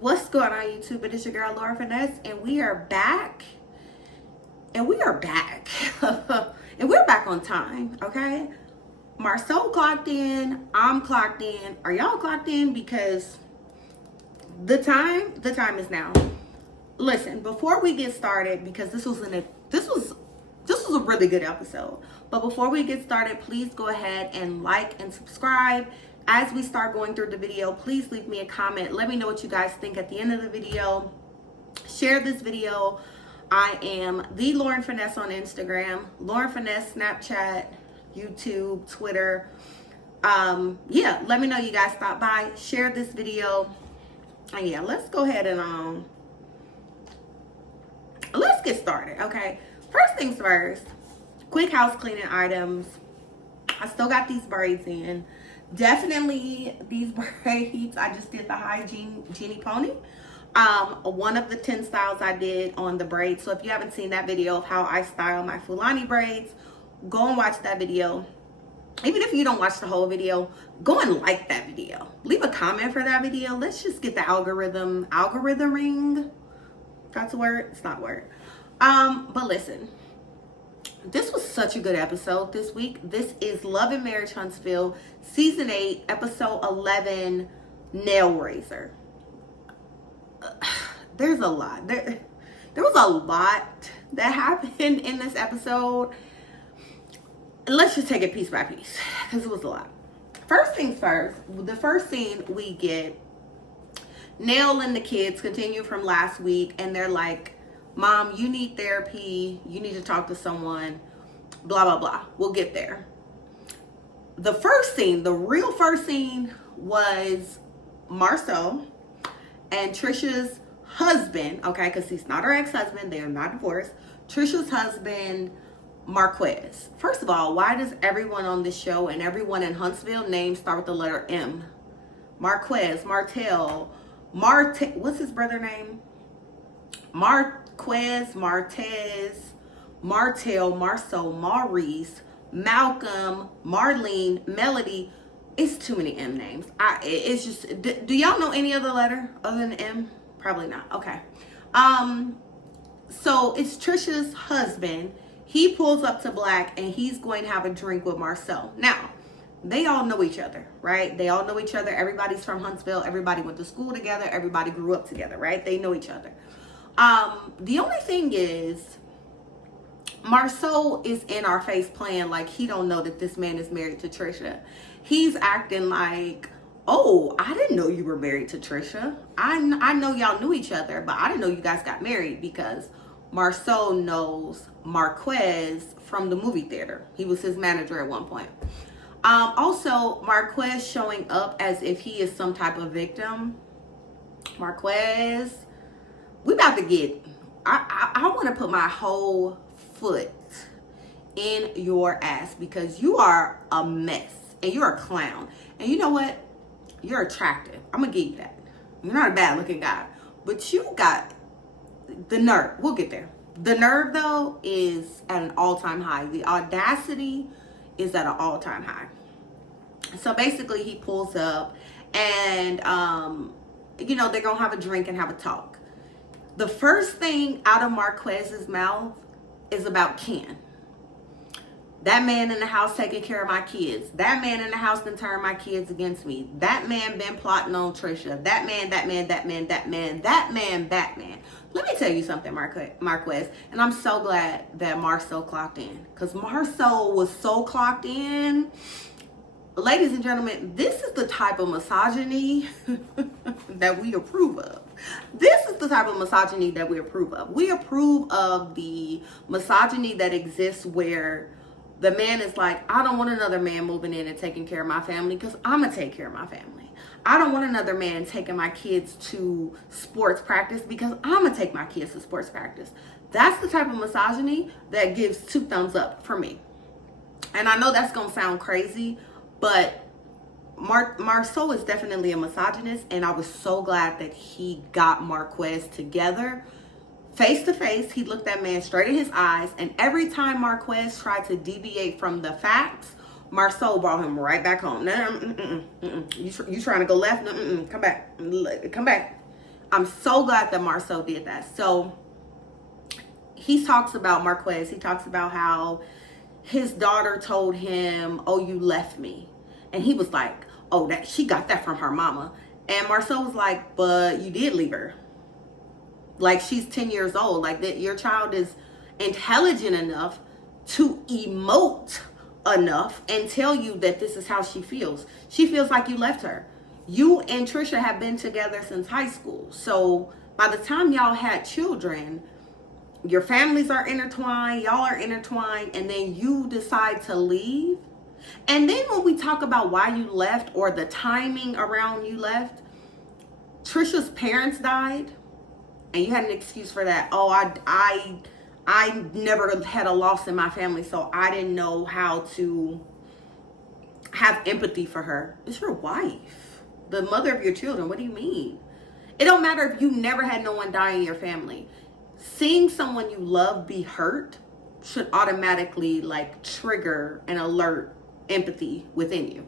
What's going on, YouTube? It is your girl Laura Finesse, and we are back. And we are back. And we're back on time, okay? Marcel clocked in. I'm clocked in. Are y'all clocked in? Because the time is now. Listen, before we get started, because this was a really good episode. But before we get started, please go ahead and like and subscribe. As we start going through the video, please leave me a comment. Let me know what you guys think at the end of the video. Share this video. I am the Lauren Finesse on Instagram, Lauren Finesse, Snapchat, YouTube, Twitter. Yeah, let me know you guys stop by. Share this video. And yeah, let's go ahead and let's get started, okay? First things first, quick house cleaning items. I still got these braids in. Definitely these braids. I just did the high genie pony. One of the 10 styles I did on the braids. So if you haven't seen that video of how I style my Fulani braids, go and watch that video. Even if you don't watch the whole video, go and like that video. Leave a comment for that video. Let's just get the algorithming. That's a word? It's not a word. But listen. This was such a good episode this week. This is Love and Marriage Huntsville, Season 8, Episode 11, Nail Raiser. There's a lot. There was a lot that happened in this episode. Let's just take it piece by piece, because it was a lot. First things first, the first scene we get, Nail and the kids continue from last week, and they're like, Mom, you need therapy. You need to talk to someone. Blah, blah, blah. We'll get there. The first scene, the real first scene was Marcel and Trisha's husband, okay, because he's not her ex-husband. They are not divorced. Trisha's husband, Marquez. First of all, why does everyone on this show and everyone in Huntsville names start with the letter M? Marquez, Martel, what's his brother name? Marquez, Martez, Martel, Marceau, Maurice, Malcolm, Marlene, Melody. It's too many M names. It's just, do y'all know any other letter other than M? Probably not. Okay. So it's Trisha's husband. He pulls up to Black and he's going to have a drink with Marcel. Now, they all know each other, right? They all know each other. Everybody's from Huntsville. Everybody went to school together. Everybody grew up together, right? They know each other. The only thing is, Marceau is in our face playing like he don't know that this man is married to Trisha. He's acting like, oh, I didn't know you were married to Trisha. I know y'all knew each other, but I didn't know you guys got married, because Marceau knows Marquez from the movie theater. He was his manager at one point. Also, Marquez showing up as if he is some type of victim. Marquez, we about to get, I want to put my whole foot in your ass, because you are a mess and you're a clown. And you know what? You're attractive. I'm going to give you that. You're not a bad looking guy, but you got the nerve. We'll get there. The nerve, though, is at an all-time high. The audacity is at an all-time high. So basically he pulls up and, you know, they're going to have a drink and have a talk. The first thing out of Marquez's mouth is about Ken. That man in the house taking care of my kids. That man in the house done turned my kids against me. That man been plotting on Trisha. That man. Let me tell you something, Marquez. And I'm so glad that Marcel clocked in. Because Marcel was so clocked in. Ladies and gentlemen, this is the type of misogyny that we approve of. This is the type of misogyny that we approve of. We approve of the misogyny that exists where the man is like, I don't want another man moving in and taking care of my family, because I'm going to take care of my family. I don't want another man taking my kids to sports practice, because I'm going to take my kids to sports practice. That's the type of misogyny that gives 2 thumbs up for me. And I know that's going to sound crazy, but Marceau is definitely a misogynist, and I was so glad that he got Marquez together. Face to face, he looked that man straight in his eyes, and every time Marquez tried to deviate from the facts, Marceau brought him right back home. You trying to go left? Come back. I'm so glad that Marcel did that. So he talks about Marquez. He talks about how his daughter told him, "Oh, you left me," and he was like, "Oh, that she got that from her mama." And Marcel was like, "But you did leave her. Like, she's 10 years old. Like, that your child is intelligent enough to emote enough and tell you that this is how she feels. She feels like you left her. You and Trisha have been together since high school. So by the time y'all had children, your families are intertwined, y'all are intertwined, and then you decide to leave." And then when we talk about why you left or the timing around you left, Trisha's parents died, and you had an excuse for that. "Oh, I never had a loss in my family, so I didn't know how to have empathy for her." It's your wife, the mother of your children. What do you mean? It don't matter if you never had no one die in your family. Seeing someone you love be hurt should automatically like trigger and alert empathy within you.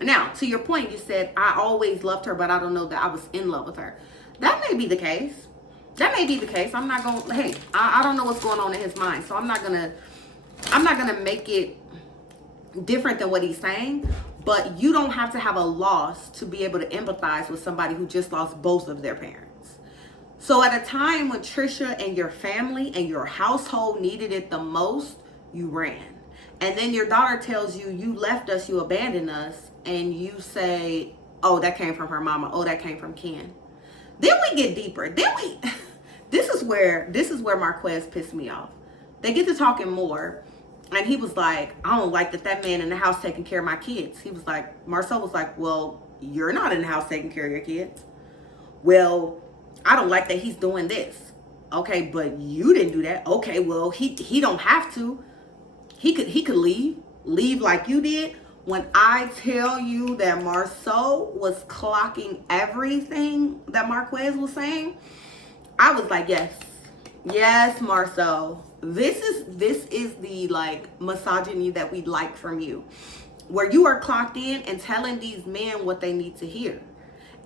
Now, to your point, you said, "I always loved her, but I don't know that I was in love with her." That may be the case. That may be the case. I'm not going, hey, I don't know what's going on in his mind. So I'm not gonna make it different than what he's saying. But you don't have to have a loss to be able to empathize with somebody who just lost both of their parents. So at a time when Trisha and your family and your household needed it the most, you ran. And then your daughter tells you, "You left us, you abandoned us," and you say, "Oh, that came from her mama. Oh, that came from Ken." Then we get deeper. This is where Marquez pissed me off. They get to talking more, and he was like, "I don't like that man in the house taking care of my kids." He was like, Marcel was like, "Well, you're not in the house taking care of your kids." "Well, I don't like that he's doing this." "Okay, but you didn't do that." "Okay, well, he don't have to. He could leave like you did." When I tell you that Marcel was clocking everything that Marquez was saying, I was like, yes, Marcel. This is the like misogyny that we like from you, where you are clocked in and telling these men what they need to hear.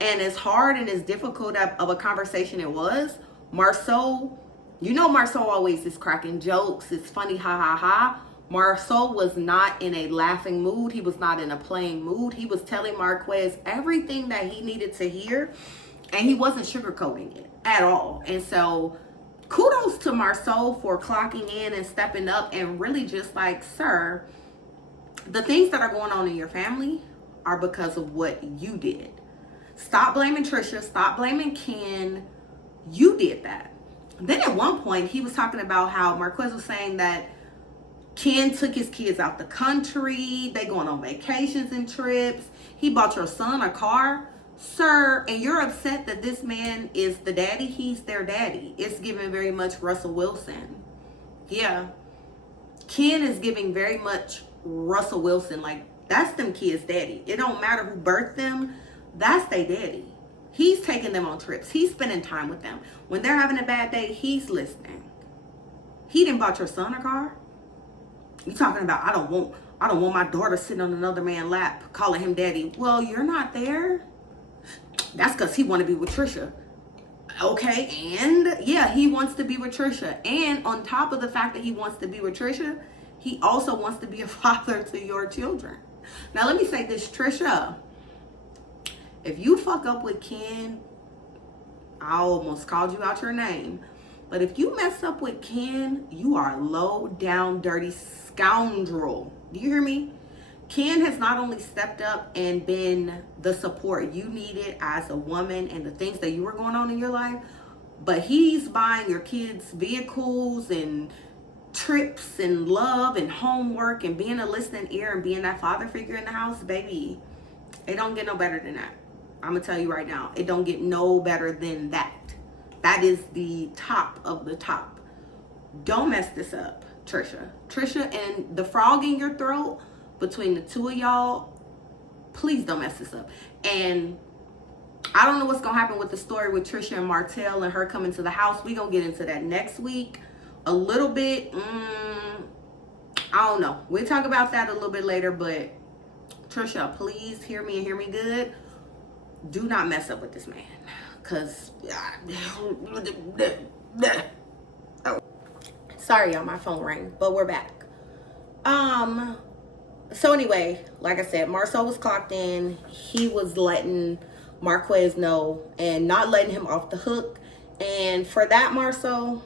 And as hard and as difficult of a conversation it was, Marcel, Marcel always is cracking jokes. It's funny, ha ha ha. Marcel was not in a laughing mood. He was not in a playing mood. He was telling Marquez everything that he needed to hear, and he wasn't sugarcoating it at all. And so kudos to Marcel for clocking in and stepping up and really just like, "Sir, the things that are going on in your family are because of what you did. Stop blaming Trisha. Stop blaming Ken. You did that." Then at one point, he was talking about how Marquez was saying that Ken took his kids out the country. They going on vacations and trips. He bought your son a car. Sir, and you're upset that this man is the daddy? He's their daddy. It's giving very much Russell Wilson. Yeah. Ken is giving very much Russell Wilson. Like, that's them kids' daddy. It don't matter who birthed them. That's their daddy. He's taking them on trips. He's spending time with them. When they're having a bad day, he's listening. He didn't bought your son a car. You talking about, I don't want my daughter sitting on another man's lap calling him daddy. Well, you're not there. That's because he want to be with Trisha. Okay, and yeah, he wants to be with Trisha. And on top of the fact that he wants to be with Trisha, he also wants to be a father to your children. Now, let me say this, Trisha. If you fuck up with Ken, I almost called you out your name. But if you mess up with Ken, you are a low down, dirty scoundrel. Do you hear me? Ken has not only stepped up and been the support you needed as a woman and the things that you were going on in your life, but he's buying your kids vehicles and trips and love and homework and being a listening ear and being that father figure in the house. Baby, it don't get no better than that. I'm gonna tell you right now, it don't get no better than that. That is the top of the top. Don't mess this up, Trisha. Trisha, and the frog in your throat between the two of y'all, please don't mess this up. And I don't know what's gonna happen with the story with Trisha and Martell and her coming to the house. We gonna get into that next week a little bit. I don't know. We'll talk about that a little bit later, but Trisha, please hear me and hear me good. Do not mess up with this man. because oh, sorry y'all, my phone rang, but we're back. So anyway, like I said, Marcel was clocked in. He was letting Marquez know and not letting him off the hook. And for that, Marcel,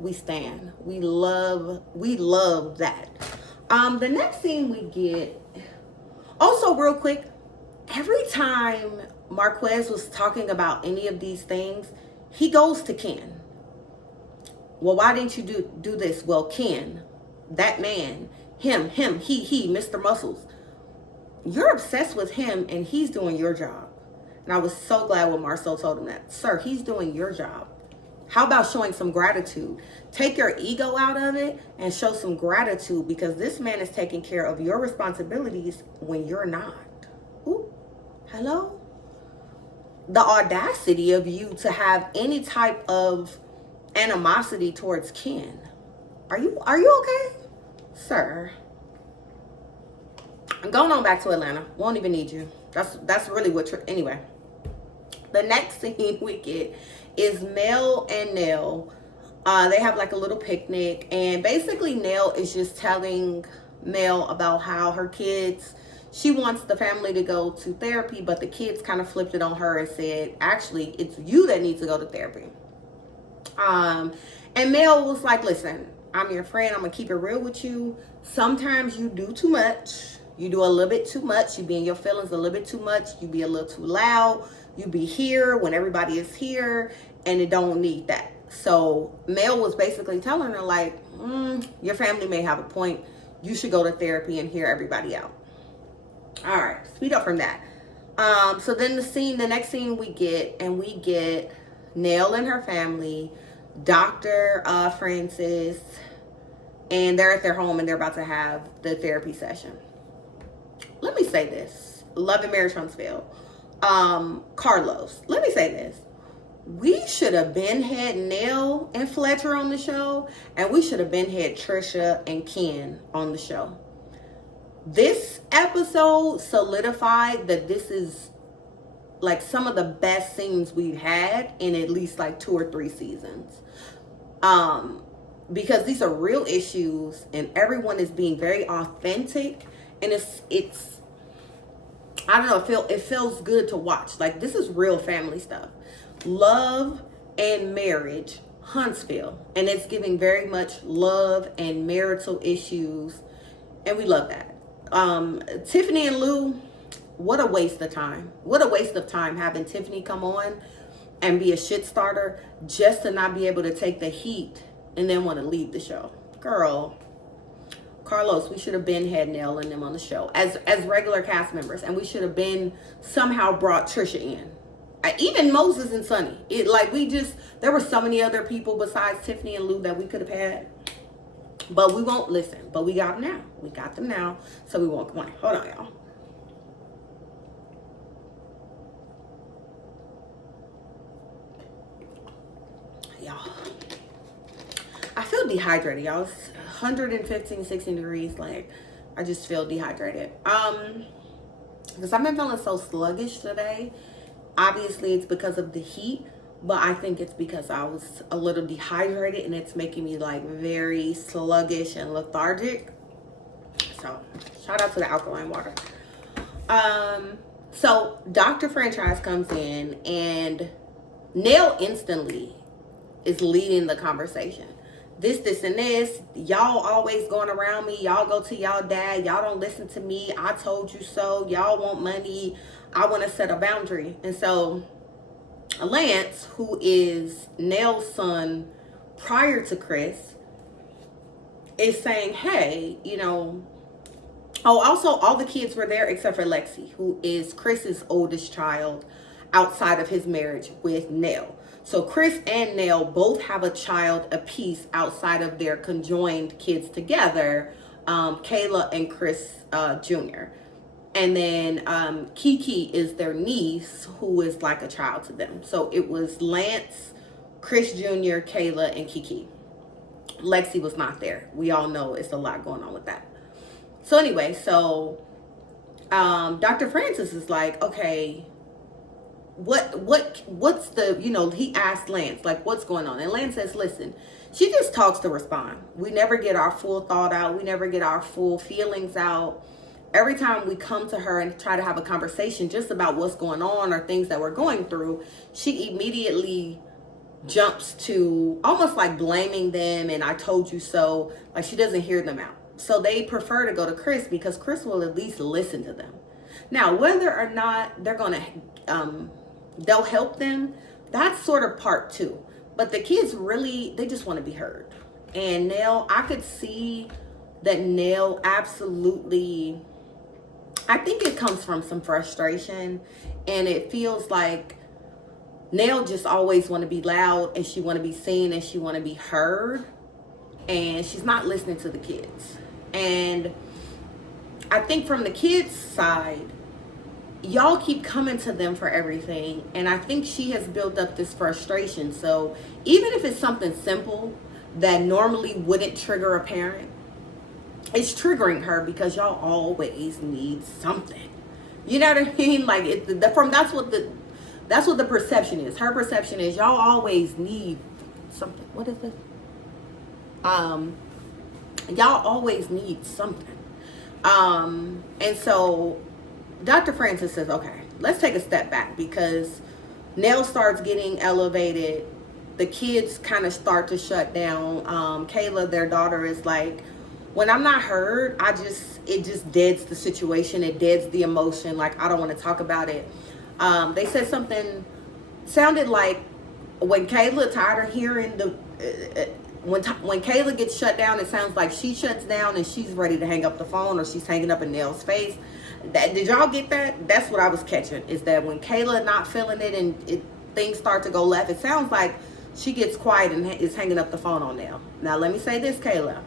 we stand. We love that. The next scene we get, also real quick, every time Marquez was talking about any of these things, he goes to Ken. Well, why didn't you do this? Well, Ken, that man, him, he, Mr. Muscles. You're obsessed with him and he's doing your job. And I was so glad when Marcel told him that. Sir, he's doing your job. How about showing some gratitude? Take your ego out of it and show some gratitude, because this man is taking care of your responsibilities when you're not. Ooh, hello? The audacity of you to have any type of animosity towards Ken. Are you okay? Sir, I'm going on back to Atlanta. Won't even need you. That's really what you're... Anyway, the next scene we get is Mel and Nell. They have like a little picnic, and basically Nell is just telling Mel about how her kids, she wants the family to go to therapy, but the kids kind of flipped it on her and said, actually, it's you that needs to go to therapy. And Mel was like, listen, I'm your friend. I'm gonna keep it real with you. Sometimes you do too much. You do a little bit too much. You be in your feelings a little bit too much. You be a little too loud. You be here when everybody is here, and it don't need that. So Mel was basically telling her like, your family may have a point. You should go to therapy and hear everybody out. All right, speed up from that. So then the next scene we get Nell and her family, Dr. Francis, and they're at their home and they're about to have the therapy session. Let me say this. Love and Marriage Huntsville. Carlos, let me say this. We should have been had Nell and Fletcher on the show, and we should have been had Trisha and Ken on the show. This episode solidified that this is like some of the best scenes we've had in at least like 2 or 3 seasons. Because these are real issues and everyone is being very authentic, and it's I don't know, it feels good to watch. Like, this is real family stuff. Love and Marriage Huntsville, and it's giving very much love and marital issues, and we love that. Tiffany and Lou, what a waste of time. What a waste of time having Tiffany come on and be a shit starter just to not be able to take the heat and then want to leave the show. Girl, Carlos, we should have been had Nell and them on the show as regular cast members, and we should have been somehow brought Trisha in. Even Moses and Sonny. There were so many other people besides Tiffany and Lou that we could have had. But we won't listen. But we got them now. We got them now. So we won't complain. Hold on, y'all. Y'all. I feel dehydrated, y'all. It's 115, 16 degrees. Like, I just feel dehydrated. Because I've been feeling so sluggish today. Obviously, it's because of the heat, but I think it's because I was a little dehydrated and it's making me like very sluggish and lethargic. So, shout out to the alkaline water. So Dr. Franchise comes in and Nell instantly is leading the conversation. This, and this. Y'all always going around me. Y'all go to y'all dad. Y'all don't listen to me. I told you so. Y'all want money. I want to set a boundary. And so Lance, who is Nell's son prior to Chris, is saying, hey, also all the kids were there except for Lexi, who is Chris's oldest child outside of his marriage with Nell. So Chris and Nell both have a child apiece outside of their conjoined kids together, Kayla and Chris Jr. And then Kiki is their niece, who is like a child to them. So it was Lance, Chris Jr., Kayla, and Kiki. Lexi was not there. We all know it's a lot going on with that. So anyway, Dr. Francis is like, okay, what's the, he asked Lance, like, what's going on? And Lance says, listen, she just talks to respond. We never get our full thought out. We never get our full feelings out. Every time we come to her and try to have a conversation just about what's going on or things that we're going through, she immediately jumps to almost like blaming them and I told you so. Like, she doesn't hear them out. So they prefer to go to Chris because Chris will at least listen to them. Now, whether or not they're going to, they'll help them, that's sort of part two. But the kids really, they just want to be heard. And Nell, I could see that Nell absolutely, I think it comes from some frustration. And it feels like Nell just always want to be loud and she want to be seen and she want to be heard. And she's not listening to the kids. And I think from the kids' side, y'all keep coming to them for everything. And I think she has built up this frustration. So even if it's something simple that normally wouldn't trigger a parent, it's triggering her because y'all always need something. You know what I mean? Like, that's what the perception is. Her perception is y'all always need something. What is this? Y'all always need something. And so Dr. Francis says, okay, let's take a step back, because Nell starts getting elevated. The kids kind of start to shut down. Kayla, their daughter, is like, when I'm not heard, it just deads the situation. It deads the emotion. Like, I don't want to talk about it. They said something, sounded like when Kayla tired of hearing when Kayla gets shut down, it sounds like she shuts down and she's ready to hang up the phone, or she's hanging up in Nell's face. Did y'all get that? That's what I was catching, is that when Kayla not feeling it and things start to go left, it sounds like she gets quiet and is hanging up the phone on Nell. Now, let me say this, Kayla.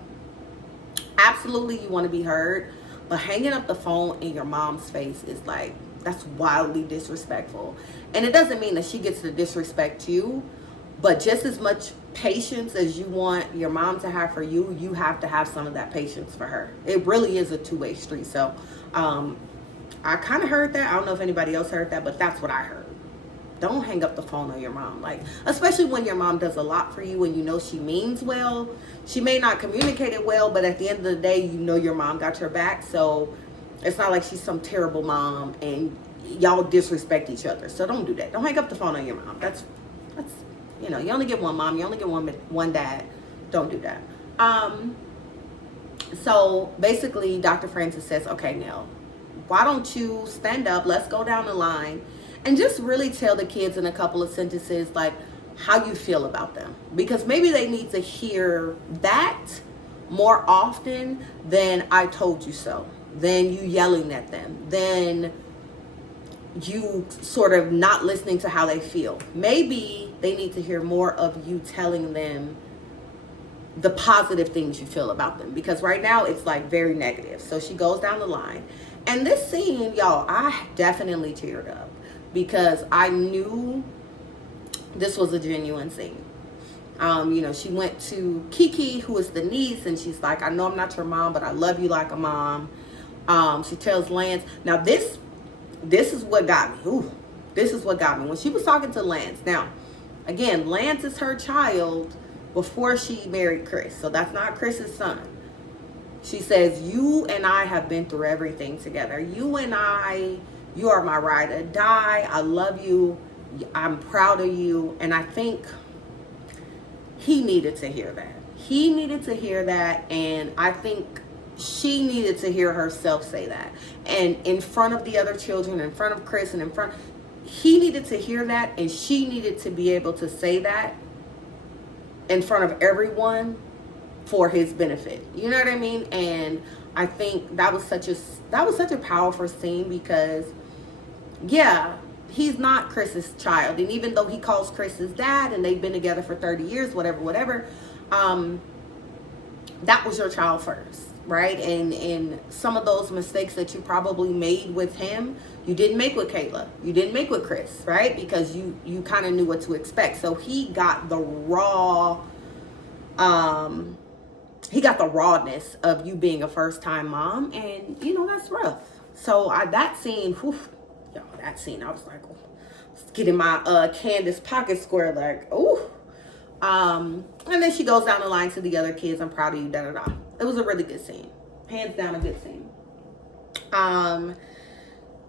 Absolutely, you want to be heard, but hanging up the phone in your mom's face is like, that's wildly disrespectful. And it doesn't mean that she gets to disrespect you, but just as much patience as you want your mom to have for you, you have to have some of that patience for her. It really is a two-way street. So I kind of heard that. I don't know if anybody else heard that, but that's what I heard. Don't hang up the phone on your mom. Like, especially when your mom does a lot for you and you know she means well. She may not communicate it well, but at the end of the day, you know your mom got your back. So it's not like she's some terrible mom and y'all disrespect each other. So don't do that. Don't hang up the phone on your mom. That's you only get one mom. You only get one dad. Don't do that. So basically, Dr. Francis says, okay, Nell, why don't you stand up? Let's go down the line and just really tell the kids in a couple of sentences, like, how you feel about them. Because maybe they need to hear that more often than I told you so, than you yelling at them, than you sort of not listening to how they feel. Maybe they need to hear more of you telling them the positive things you feel about them, because right now it's like very negative. So she goes down the line, and this scene, y'all, I definitely teared up because I knew this was a genuine scene. She went to Kiki, who is the niece, and she's like, I know I'm not your mom, but I love you like a mom. She tells Lance, now this is what got me. Ooh, this is what got me. When she was talking to Lance, now, again, Lance is her child before she married Chris. So that's not Chris's son. She says, you and I have been through everything together. You are my ride or die. I love you. I'm proud of you. And I think he needed to hear that. He needed to hear that. And I think she needed to hear herself say that. And in front of the other children, in front of Chris, and he needed to hear that. And she needed to be able to say that in front of everyone for his benefit. You know what I mean? And I think that was such a powerful scene, because yeah, he's not Chris's child. And even though he calls Chris his dad and they've been together for 30 years, whatever, that was your child first, right? And some of those mistakes that you probably made with him, you didn't make with Kayla. You didn't make with Chris, right? Because you kind of knew what to expect. So he got the rawness of you being a first-time mom, and that's rough. So that scene, I was like, oh. getting my Candace pocket square, like, ooh. And then she goes down the line to the other kids. I'm proud of you, da da da. It was a really good scene. Hands down a good scene.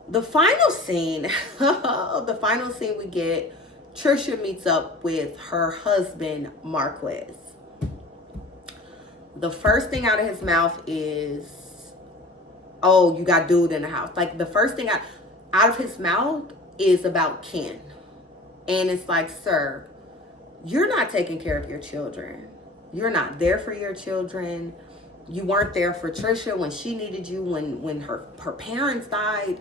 The final scene, the final scene we get, Trisha meets up with her husband, Marquez. The first thing out of his mouth is, oh, you got dude in the house. Like, the first thing out of his mouth is about Ken. And it's like, sir, you're not taking care of your children. You're not there for your children. You weren't there for Trisha when she needed you, when her parents died.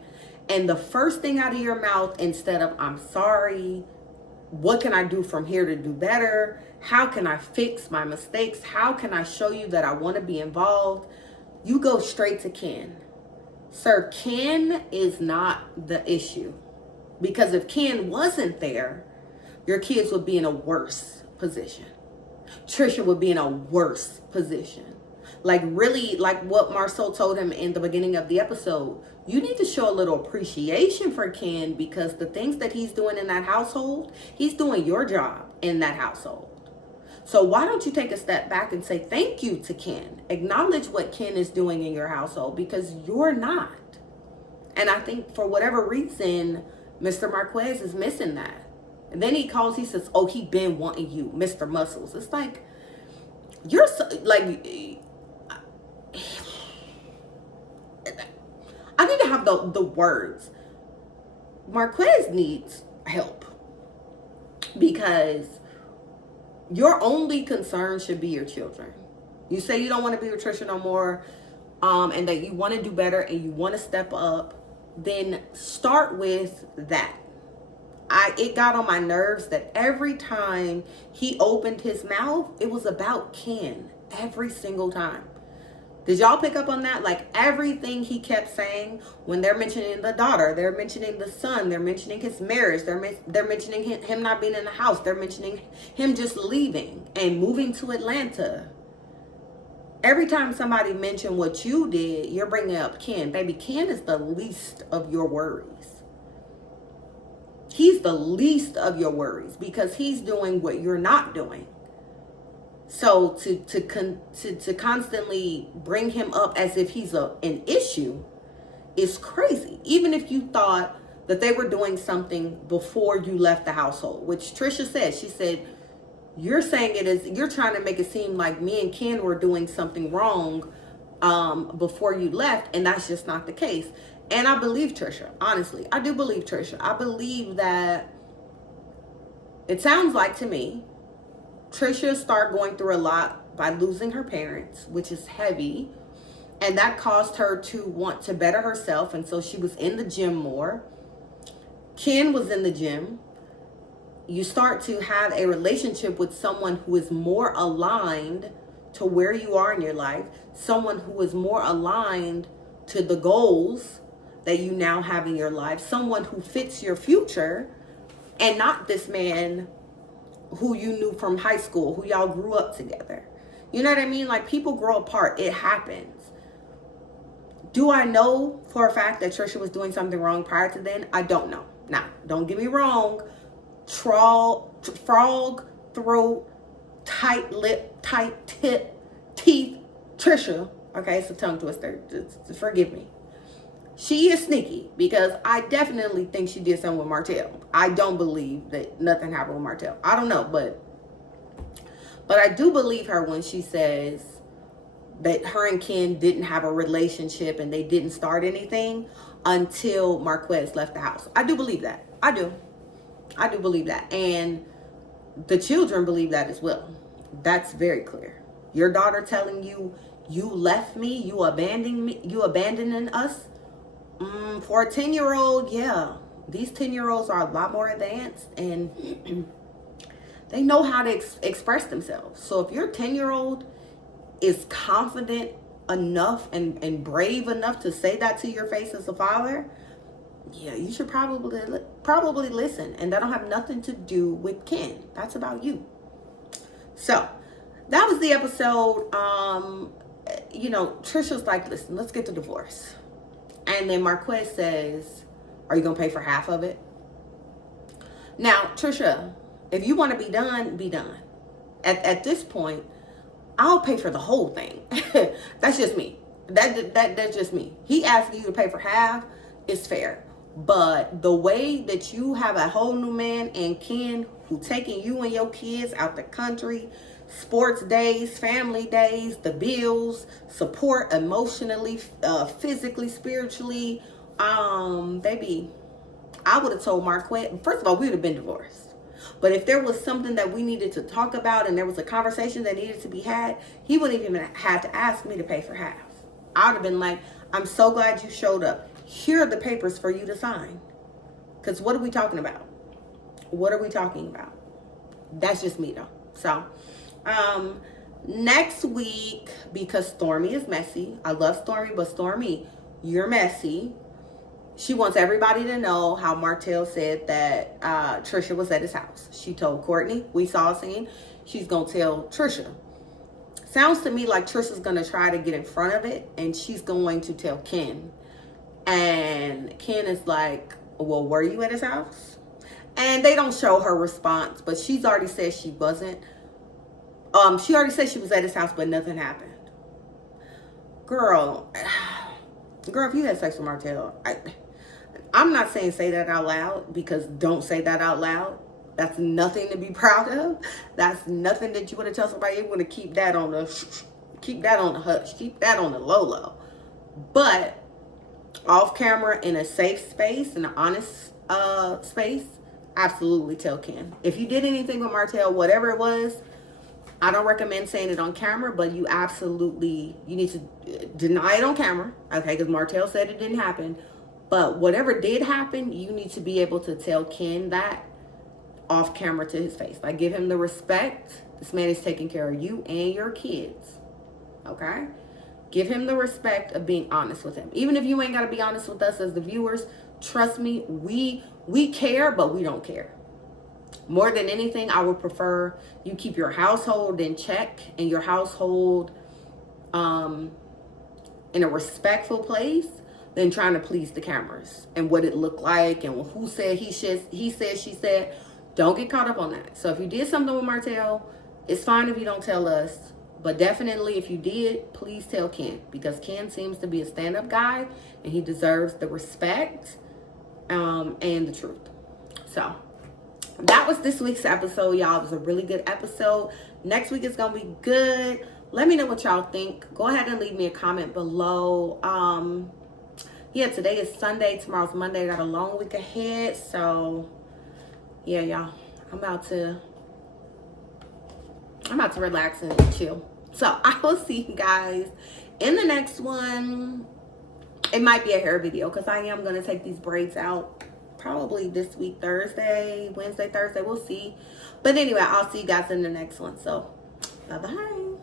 And the first thing out of your mouth, instead of, I'm sorry, what can I do from here to do better? How can I fix my mistakes? How can I show you that I want to be involved? You go straight to Ken. Sir, Ken is not the issue. Because if Ken wasn't there, your kids would be in a worse position. Trisha would be in a worse position. Like, really, like what Marcel told him in the beginning of the episode, you need to show a little appreciation for Ken, because the things that he's doing in that household, he's doing your job in that household. So why don't you take a step back and say thank you to Ken? Acknowledge what Ken is doing in your household, because you're not. And I think for whatever reason, Mr. Marquez is missing that. And then he says, oh, he been wanting you, Mr. Muscles. It's like, you're so, like, I need to have the words. Marquez needs help, because your only concern should be your children. You say you don't want to be with Trisha no more, and that you want to do better and you want to step up, then start with that. It got on my nerves that every time he opened his mouth, it was about Ken. Every single time. Did y'all pick up on that? Like, everything he kept saying, when they're mentioning the daughter, they're mentioning the son, they're mentioning his marriage, they're mentioning him not being in the house, they're mentioning him just leaving and moving to Atlanta. Every time somebody mentioned what you did, you're bringing up Ken. Baby, Ken is the least of your worries. He's the least of your worries, because he's doing what you're not doing. So to constantly bring him up as if he's an issue is crazy. Even if you thought that they were doing something before you left the household, which Trisha said. She said, you're saying it is, you're trying to make it seem like me and Ken were doing something wrong before you left, and that's just not the case. And I believe Trisha. Honestly, I do believe Trisha. I believe that it sounds like to me, Trisha started going through a lot by losing her parents, which is heavy. And that caused her to want to better herself. And so she was in the gym more. Ken was in the gym. You start to have a relationship with someone who is more aligned to where you are in your life. Someone who is more aligned to the goals that you now have in your life. Someone who fits your future, and not this man who you knew from high school, who y'all grew up together. You know what I mean? Like, people grow apart. It happens. Do I know for a fact that Trisha was doing something wrong prior to then? I don't know. Now, don't get me wrong. Frog throat, tight lip, tight tip, teeth, Trisha. Okay, it's a tongue twister. Just forgive me. She is sneaky, because I definitely think she did something with Martell. I don't believe that nothing happened with Martell. I don't know, but I do believe her when she says that her and Ken didn't have a relationship and they didn't start anything until Marquez left the house. I do believe that. I do believe that. And the children believe that as well. That's very clear. Your daughter telling you, you left me, you abandoning us. For a 10-year-old, yeah, these 10-year-olds are a lot more advanced, and they know how to express themselves. So if your 10-year-old is confident enough and brave enough to say that to your face as a father, yeah, you should probably listen. And that don't have nothing to do with Ken. That's about you. So that was the episode. Trisha's like, listen, let's get the divorce. And then Marquez says, are you going to pay for half of it? Now, Trisha, if you want to be done, be done. At this point, I'll pay for the whole thing. That's just me. That's just me. He asking you to pay for half is fair. But the way that you have a whole new man and Ken who taking you and your kids out the country, sports days, family days, the bills, support emotionally, physically, spiritually, baby, I would have told Marquette, first of all, we would have been divorced. But if there was something that we needed to talk about and there was a conversation that needed to be had, he wouldn't even have to ask me to pay for half. I would have been like, I'm so glad you showed up. Here are the papers for you to sign. Because what are we talking about? What are we talking about? That's just me though. So, next week, because Stormy is messy. I love Stormy, but Stormy, you're messy. She wants everybody to know how Martell said that Trisha was at his house. She told Courtney, we saw a scene. She's going to tell Trisha. Sounds to me like Trisha's going to try to get in front of it, and she's going to tell Ken. And Ken is like, well, were you at his house? And they don't show her response, but she's already said she wasn't. She already said she was at his house, but nothing happened. Girl, if you had sex with Martell, I'm not saying say that out loud, because don't say that out loud. That's nothing to be proud of. That's nothing that you want to tell somebody. You want to keep that on the hush, keep that on the low. But off camera, in a safe space, in an honest space, absolutely tell Ken. If you did anything with Martell, whatever it was, I don't recommend saying it on camera, but you need to deny it on camera, okay? Because Martell said it didn't happen. But whatever did happen, you need to be able to tell Ken that off camera to his face. Like, give him the respect. This man is taking care of you and your kids, okay? Give him the respect of being honest with him. Even if you ain't got to be honest with us as the viewers, trust me, we care, but we don't care. More than anything, I would prefer you keep your household in check and your household in a respectful place than trying to please the cameras and what it looked like and who said he said, she said. Don't get caught up on that. So if you did something with Martell, it's fine if you don't tell us. But definitely if you did, please tell Ken. Because Ken seems to be a stand-up guy and he deserves the respect and the truth. So that was this week's episode, y'all. It was a really good episode. Next week is going to be good. Let me know what y'all think. Go ahead and leave me a comment below. Yeah, today is Sunday. Tomorrow's Monday. I got a long week ahead. So, yeah, y'all. I'm about to relax and chill. So, I will see you guys in the next one. It might be a hair video because I am going to take these braids out probably this week, Wednesday, Thursday. We'll see. But anyway, I'll see you guys in the next one. So, bye-bye.